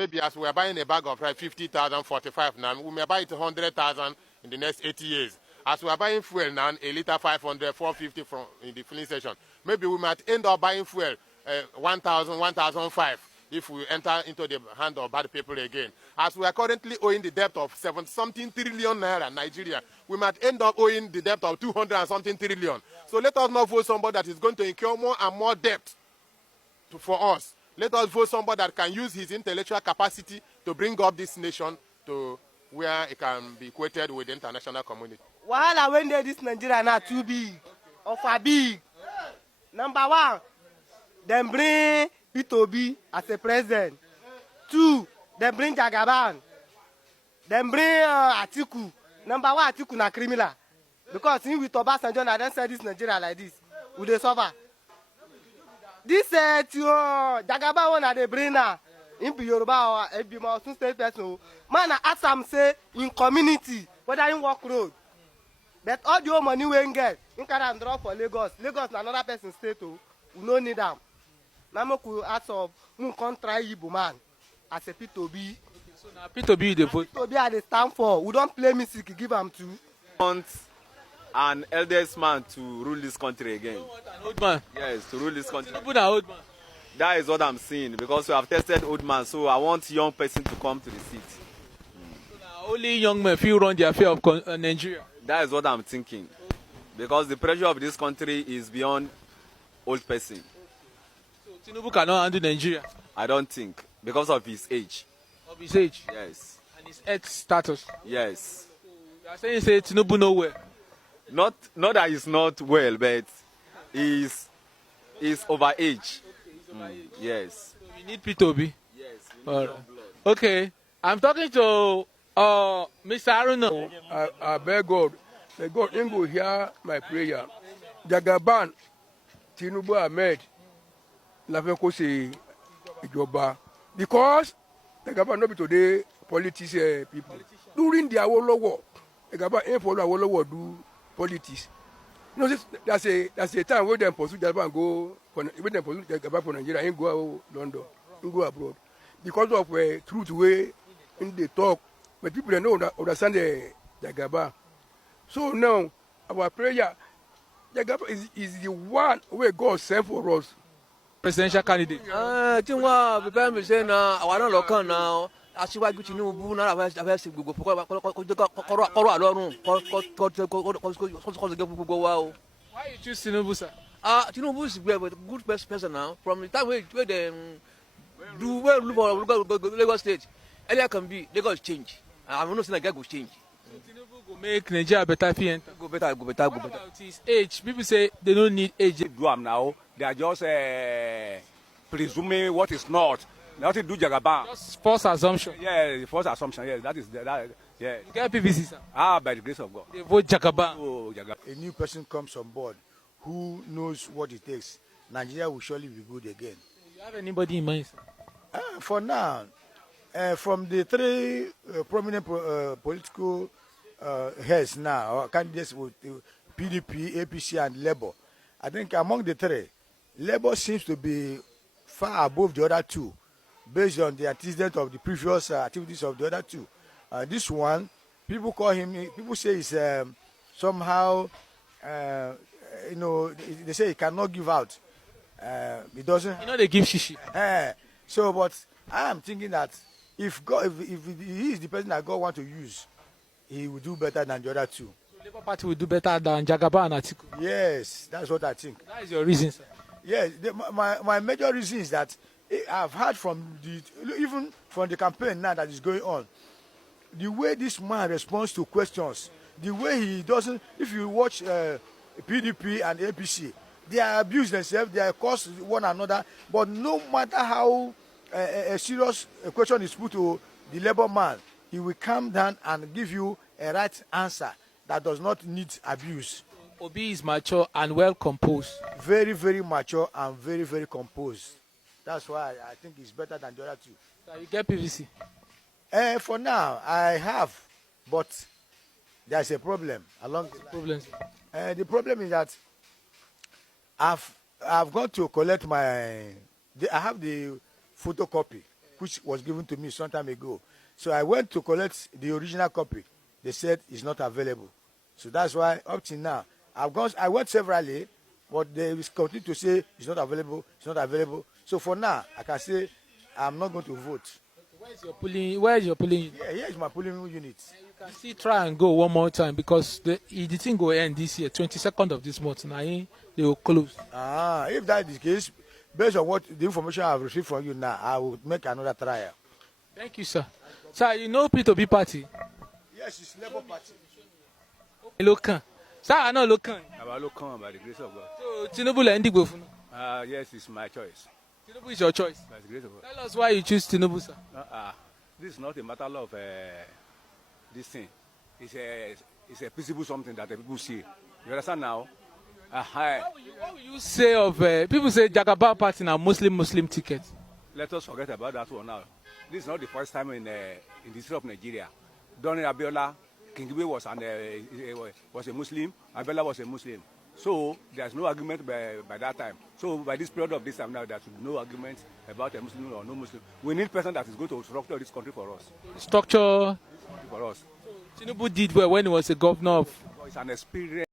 maybe as we are buying a bag of rice, 50,000, 45 now, we may buy it 100,000 in the next 80 years. As we are buying fuel now, a liter 500, 450 from in the filling station, maybe we might end up buying fuel 1,000, 1,005 if we enter into the hand of bad people again. As we are currently owing the debt of 7-something trillion naira, Nigeria, we might end up owing the debt of 200 and something trillion. So let us not vote somebody that is going to incur more and more debt for us. Let us vote somebody that can use his intellectual capacity to bring up this nation to where it can be equated with the international community. Wahala when they this Nigeria now too big, or for big. Number one, them bring P2B as a president. 2, them bring Jagaban. Them bring Atiku. Number one, Atiku na criminal. Because in with Obasanjo, I don't say this Nigeria like this. Would they suffer? This Jagaban one they bring now. In Yoruba or Ebima or state person. Man, I ask them say in community, whether in work road. But all the money we get, in can drop for Lagos. Lagos na another person state too. We no need them. Now we ask of we can't try Igbo man as a P2B. So now P2B the vote. P2B are the stand for. We don't play music, give them to. Want an eldest man to rule this country again. You want an old man? Yes, to rule this country. Tinubu na old man. That is what I'm seeing because we have tested old man, so I want young person to come to the seat. So now only young men feel run the affair of Nigeria. That is what I'm thinking. Because the pressure of this country is beyond old person. So Tinubu cannot handle Nigeria. I don't think. Because of his age. Of his age. Yes. And his health status. Yes. So you are saying say Tinubu nowhere. Not that he's not well, but he's over age. Yes. So we need P2B. Yes. All right. Okay. I'm talking to Mr. Aruna. I beg God, may God go hear my prayer. Jagaban, Tinubu Ahmed, Lafenko say Ijoba. Because Jagaban not be today politics people. During the Awolowo, Jagaban ain't follow Awolowo do politics. You know, that's a time where them pursue Jagaban go, when them pursue Jagaban for Nigeria, ain't go London, ain't go abroad. Because of truth way in the talk, but people don't understand the Jagaban. So now, our prayer, Jagaban is the one where God sent for us. Presidential candidate. Tinubu bẹ́ẹ̀ mi ṣe na àwa náà lọ́kàn náà aṣíwájú Tinubu náà àfẹ́ ṣe gbogbo kọ́rọ̀ àlọ́run kọ́ gbogbo wa o. Why you choose Tinubu, sir? Tinubu is a good person now. From the time where they do well for Lagos State, earlier can be Lagos change. I'm not saying that guy go change. So Tinubu go make Nigeria better for you. Go better. What about his age? People say they don't need age. Do am now. They are just presuming what is not. Nothing to do Jagaban. Just false assumption. Yeah, false assumption. Yes, that is that. Yeah. You get PVC, sir. By the grace of God. They vote Jagaban. Oh, Jagaban. A new person comes on board who knows what it takes. Nigeria will surely be good again. You have anybody in mind, sir? For now, from the three prominent political heads now, or candidates with PDP, APC, and Labour, I think among the three, Labour seems to be far above the other two, based on the antecedent of the previous activities of the other two. This one, people say he's somehow, they say he cannot give out. He doesn't. You know they give shishi. So, but I am thinking that if he is the person that God wants to use, he will do better than the other two. So Labour Party will do better than Jagaban and Atiku. Yes, that's what I think. That is your reason, sir. Yes, my major reason is that I've heard even from the campaign now that is going on, the way this man responds to questions, the way he doesn't. If you watch PDP and APC, they abuse themselves, they curse one another. But no matter how a serious question is put to the Labour man, he will calm down and give you a right answer that does not need abuse. Obi is mature and well composed. Very, very mature and very, very composed. That's why I think he's better than the other two. So you get PVC? For now, I have, but there's a problem along the Problem. The problem is that I've got to collect I have the photocopy which was given to me some time ago. So I went to collect the original copy. They said it's not available. So that's why up till now, I went severally, but they continue to say it's not available, it's not available. So for now, I can say I'm not going to vote. Where is your polling unit? Yeah, here is my polling unit. And you can still try and go one more time because the thing will end this year, 22nd of this month. Now they will close. If that is the case, based on what the information I've received from you now, I will make another trial. Thank you, sir. Sir, you know P2B party? Yes, it's Labour Party. Lokan. Sir, I know Lokan. About Lokan, by the grace of God. So Tinubu la Ndigo fún. Yes, it's my choice. Tinubu is your choice. By the grace of God. Tell us why you choose Tinubu, sir. This is not a matter of this thing. It's a peaceable something that the people see. You understand now? What will you say of people say Jagaba party now Muslim ticket? Let us forget about that one now. This is not the first time in the history of Nigeria. During Abiola, King Gibe was a Muslim, Abiola was a Muslim. So there's no argument by that time. So by this period of this time now, there should be no argument about a Muslim or no Muslim. We need a person that is going to structure this country for us. Structure for us. Tinubu did well when he was a governor of. It's an experience.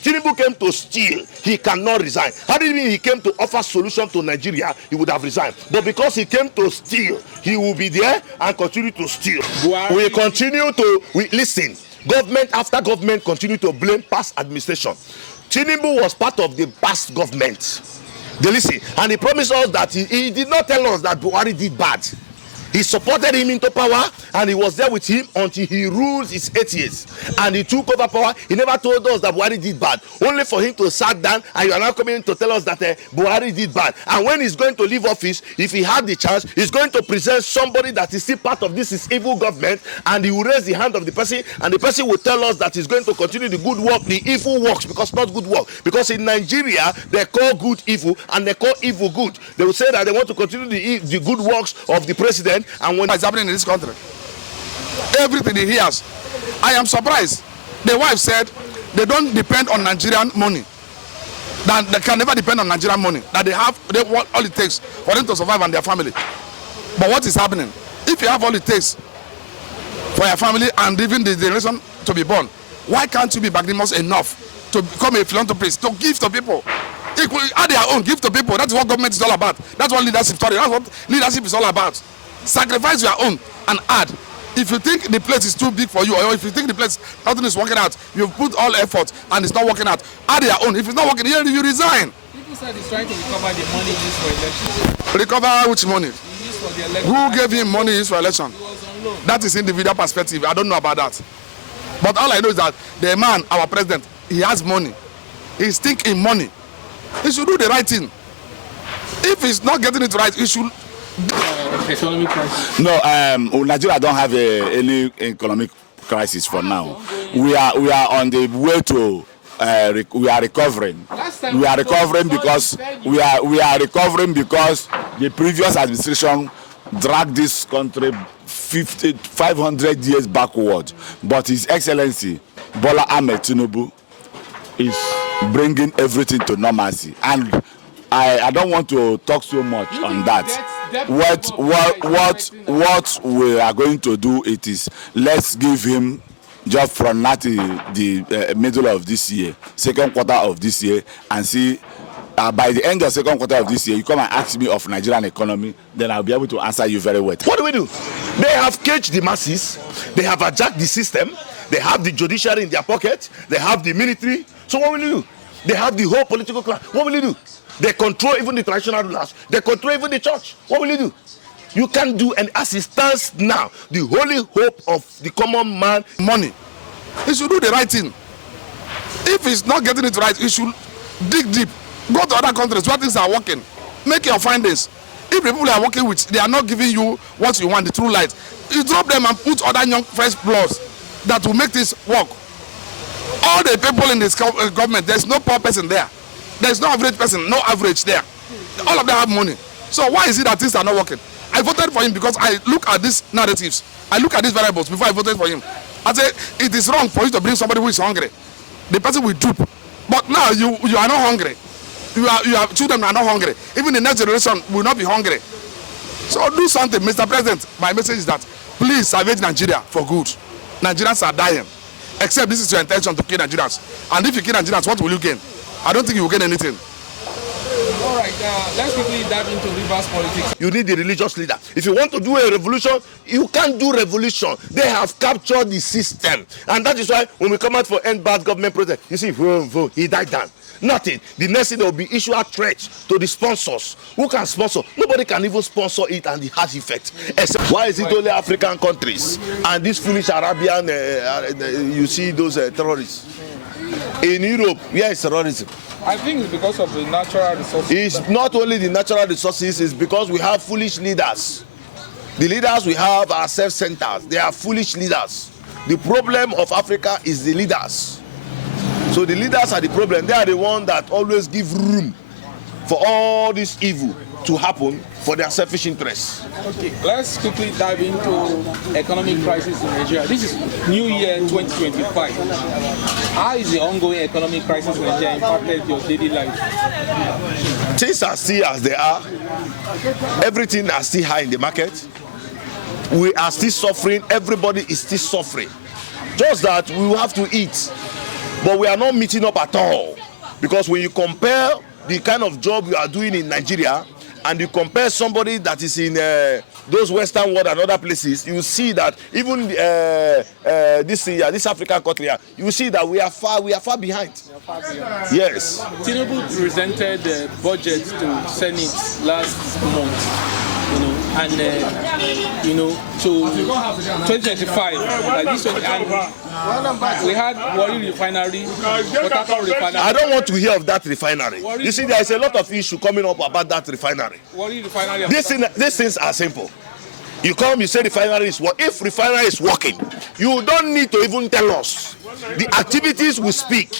Tinubu came to steal. He cannot resign. Had it been he came to offer solution to Nigeria, he would have resigned. But because he came to steal, he will be there and continue to steal. We continue to listen. Government after government continue to blame past administration. Tinubu was part of the past government. They listen, and he promised us that he did not tell us that Buhari did bad. He supported him into power, and he was there with him until he ruled his 8 years. And he took over power. He never told us that Buhari did bad. Only for him to sat down, and you are now coming to tell us that Buhari did bad. And when he's going to leave office, if he had the chance, he's going to present somebody that is still part of this evil government, and he will raise the hand of the person, and the person will tell us that he's going to continue the good work, the evil works, because not good work. Because in Nigeria, they call good evil, and they call evil good. They will say that they want to continue the good works of the president. And when it's happening in this country, everything he hears, I am surprised. The wife said they don't depend on Nigerian money. That they can never depend on Nigerian money. That they want all it takes for them to survive and their family. But what is happening? If you have all it takes for your family and even the generation to be born, why can't you be magnanimous enough to become a philanthropist, to give to people? Equally, add their own, give to people. That's what government is all about. That's what leadership story. That's what leadership is all about. Sacrifice your own and add. If you think the place is too big for you, or if you think the place nothing is working out, you've put all effort and it's not working out, add your own. If it's not working, you resign. People said he's trying to recover the money used for election. Recover which money? He used for the election. Who gave him money used for election? He was on loan. That is individual perspective. I don't know about that. But all I know is that the man, our president, he has money. He's thinking money. He should do the right thing. If he's not getting it right, he should. Economic crisis. No, Nigeria don't have any economic crisis for now. We are on the way to. We are recovering. We are recovering because the previous administration dragged this country 500 years backward. But His Excellency Bola Ahmed Tinubu is bringing everything to normalcy, and I don't want to talk so much on that. What we are going to do, it is let's give him just from now to the middle of this year, second quarter of this year, and see by the end of second quarter of this year, you come and ask me of Nigerian economy, then I'll be able to answer you very well. What do? They have caged the masses. They have hijacked the system. They have the judiciary in their pocket. They have the military. So what will you do? They have the whole political class. What will you do? They control even the traditional rulers. They control even the church. What will you do? You can't do, and as it stands now, the holy hope of the common man, money. He should do the right thing. If he's not getting it right, he should dig deep. Go to other countries where things are working. Make your findings. If the people you are working with, they are not giving you what you want, the true light, you drop them and put other young fresh bloods that will make this work. All the people in this government, there's no poor person there. There's no average person, no average there. All of them have money. So why is it that things are not working? I voted for him because I look at these narratives. I look at these variables before I voted for him. I say it is wrong for you to bring somebody who is hungry. The person will dupe. But now you are not hungry. Your children are not hungry. Even the next generation will not be hungry. So do something, Mr. President. My message is that please salvage Nigeria for good. Nigerians are dying. Except this is your intention to kill Nigerians. And if you kill Nigerians, what will you gain? I don't think you will gain anything. All right, let's quickly dive into Rivers politics. You need the religious leader. If you want to do a revolution, you can't do revolution. They have captured the system. And that is why when we come out for end bad government project, you see, he died down. Nothing. The next thing there will be issue a threat to the sponsors. Who can sponsor? Nobody can even sponsor it, and it has effect. Except why is it only African countries and these foolish Arabian? You see those terrorists in Europe. Where is terrorism? I think it's because of the natural resources. It's not only the natural resources. It's because we have foolish leaders. The leaders we have are self-centered. They are foolish leaders. The problem of Africa is the leaders. So the leaders are the problem. They are the ones that always give room for all this evil to happen for their selfish interests. Okay, let's quickly dive into economic crisis in Nigeria. This is New Year 2025. How is the ongoing economic crisis in Nigeria impacted your daily life? Things are still as they are. Everything is still high in the market. We are still suffering. Everybody is still suffering. Just that we will have to eat. But we are not meeting up at all, because when you compare the kind of job you are doing in Nigeria and you compare somebody that is in those Western world and other places, you see that even this African country, you see that we are far behind. Yes. Tinubu presented the budget to Senate last month. And to 2025, like this one, and we had Warri Refinery, Refinery. I don't want to hear of that refinery. You see, there is a lot of issue coming up about that refinery. These things are simple. You come, you say refinery is working. If refinery is working, you don't need to even tell us. The activities will speak.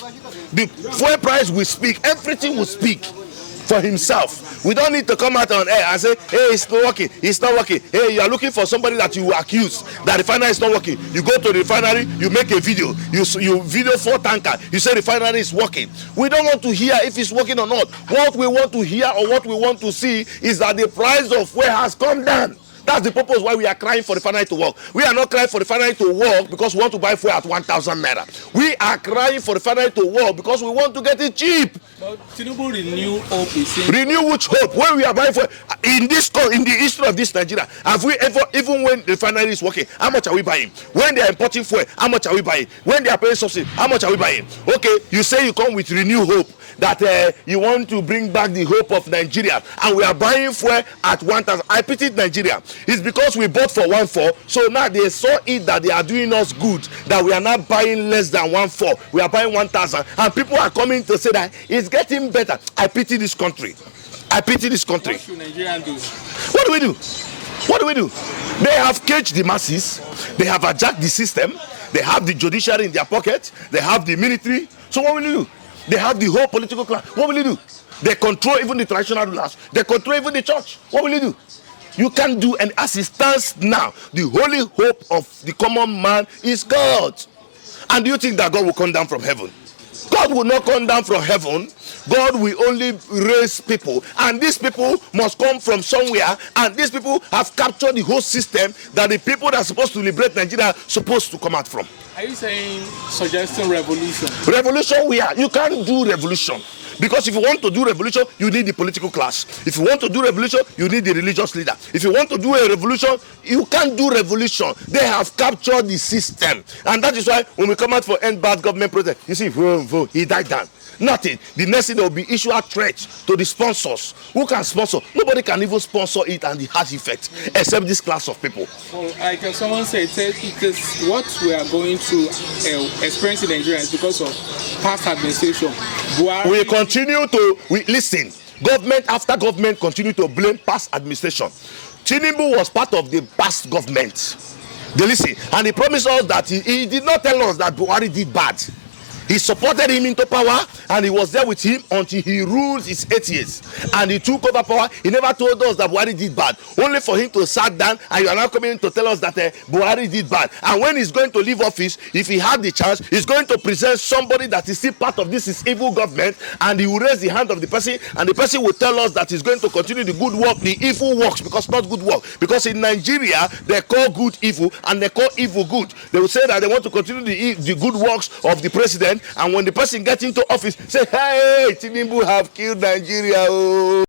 The fuel price will speak. Everything will speak for himself. We don't need to come out on air and say, hey, it's not working, it's not working. Hey, you are looking for somebody that you accuse that refinery is not working. You go to the refinery, you make a video, you video 4 tankers, you say refinery is working. We don't want to hear if it's working or not. What we want to hear or what we want to see is that the price of fuel has come down. That's the purpose why we are crying for the refinery to work. We are not crying for the refinery to work because we want to buy fuel at 1,000 naira. We are crying for the refinery to work because we want to get it cheap. But Tinubu renew hope. Renew which hope? When we are buying fuel in the history of this Nigeria, have we ever, even when the refinery is working, how much are we buying? When they are importing fuel, how much are we buying? When they are paying subsidy, how much are we buying? Okay, you say you come with renew hope that you want to bring back the hope of Nigeria, and we are buying fuel at 1,000. I pitied Nigeria. It's because we bought for 1,400, so now they saw it that they are doing us good, that we are not buying less than 1,400, we are buying 1,000, and people are coming to say that it's getting better. I pity this country. I pity this country. What should Nigerians do? What do we do? What do we do? They have caged the masses. They have hijacked the system. They have the judiciary in their pocket. They have the military. So what will you do? They have the whole political class. What will you do? They control even the traditional rulers. They control even the church. What will you do? You can't do, and as it stands now, the holy hope of the common man is God. And do you think that God will come down from heaven? God will not come down from heaven. God will only raise people, and these people must come from somewhere, and these people have captured the whole system that the people that are supposed to liberate Nigeria are supposed to come out from. Are you saying suggesting revolution? Revolution, you can't do revolution. Because if you want to do revolution, you need the political class. If you want to do revolution, you need the religious leader. If you want to do a revolution, you can't do revolution. They have captured the system. And that is why when we come out for end bad government protest, you see, he died down. Nothing. The next thing there will be issue a threat to the sponsors. Who can sponsor? Nobody can even sponsor it, and it has effect, except this class of people. Well, like someone said, it is what we are going to experience in Nigeria is because of past administration. We continue to listen. Government after government continue to blame past administration. Tinubu was part of the past government. They listen, and he promised us that he did not tell us that Buhari did bad. He supported him into power, and he was there with him until he ruled his 8 years. And he took over power. He never told us that Buhari did bad. Only for him to sit down, and you are now coming to tell us that Buhari did bad. And when he's going to leave office, if he had the chance, he's going to present somebody that is still part of this evil government, and he will raise the hand of the person, and the person will tell us that he's going to continue the good work, the evil works, because not good work. Because in Nigeria, they call good evil, and they call evil good. They will say that they want to continue the good works of the president, and when the person gets into office, say, hey, Tinubu have killed Nigeria. Oh.